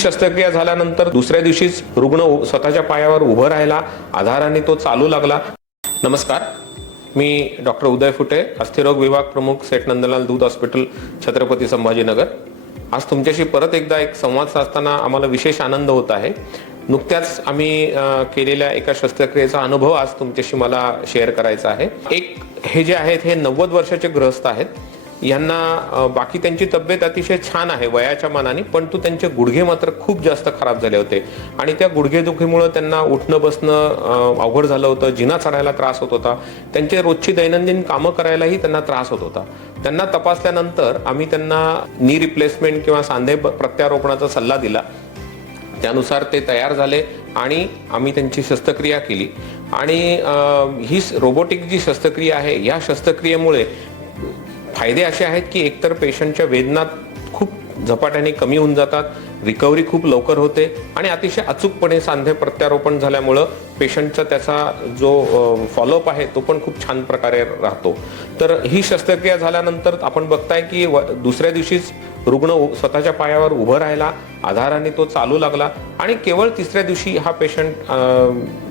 शस्त्रक्रिया झाल्यानंतर दुसऱ्या दिवशीच रुग्ण स्वतःच्या पायावर उभं राहिला, आधाराने तो चालू लागला। नमस्कार, मी डॉक्टर उदय फुटे, अस्थिरोग विभाग प्रमुख, सेठ नंदलाल दूध हॉस्पिटल, छत्रपती संभाजीनगर। आज तुमच्याशी परत एकदा एक संवाद साधताना आम्हाला विशेष आनंद होत आहे। नुकत्याच आम्ही केलेल्या एका शस्त्रक्रियेचा अनुभव आज तुमच्याशी मला शेअर करायचा आहे। एक हे जे आहेत हे 90 वर्षाचे गृहस्थ आहेत। यांना बाकी त्यांची तब्येत अतिशय छान आहे वयाच्या मानाने, परंतु त्यांचे गुडघे मात्र खूप जास्त खराब झाले होते आणि त्या गुडघेदुखीमुळे त्यांना उठणं बसणं अवघड झालं होतं, जिना चढायला त्रास होत होता, त्यांचे रोजची दैनंदिन कामं करायलाही त्यांना त्रास होत होता। त्यांना तपासल्यानंतर आम्ही त्यांना नी रिप्लेसमेंट किंवा सांधे प्रत्यारोपणाचा सल्ला दिला। त्यानुसार ते तयार झाले आणि आम्ही त्यांची शस्त्रक्रिया केली। आणि ही रोबोटिक जी शस्त्रक्रिया आहे, या शस्त्रक्रियेमुळे फायदे असे आहेत की एकतर पेशंटच्या वेदना खूप झपाट्याने कमी होऊन जातात, रिकव्हरी खूप लवकर होते आणि अतिशय अचूकपणे सांधे प्रत्यारोपण झाल्यामुळे पेशंटचा त्याचा जो फॉलोअप आहे तो पण खूप छान प्रकारे राहतो। तर ही शस्त्रक्रिया झाल्यानंतर आपण बघताय की दुसऱ्या दिवशीच रुग्ण स्वतःच्या पायावर उभं राहिला, आधाराने तो चालू लागला आणि केवळ तिसऱ्या दिवशी हा पेशंट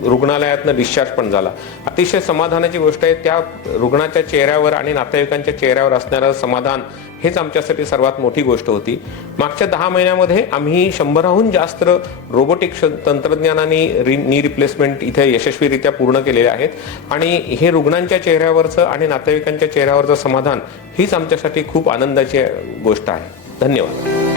रुग्णालयातून डिस्चार्ज पण झाला। अतिशय समाधानाची गोष्ट आहे। त्या रुग्णाच्या चेहऱ्यावर आणि नातेवाईकांच्या चेहऱ्यावर असणारं समाधान हेच आमच्यासाठी सर्वात मोठी गोष्ट होती। मागच्या 10 महिन्यामध्ये आम्ही 100हून जास्त रोबोटिक तंत्रज्ञानाने नी रिप्लेसमेंट इथे यशस्वीरित्या पूर्ण केलेले आहेत आणि हे रुग्णांच्या चेहऱ्यावरचं आणि नातेवाईकांच्या चेहऱ्यावरचं समाधान हीच आमच्यासाठी खूप आनंदाची गोष्ट आहे। धन्यवाद।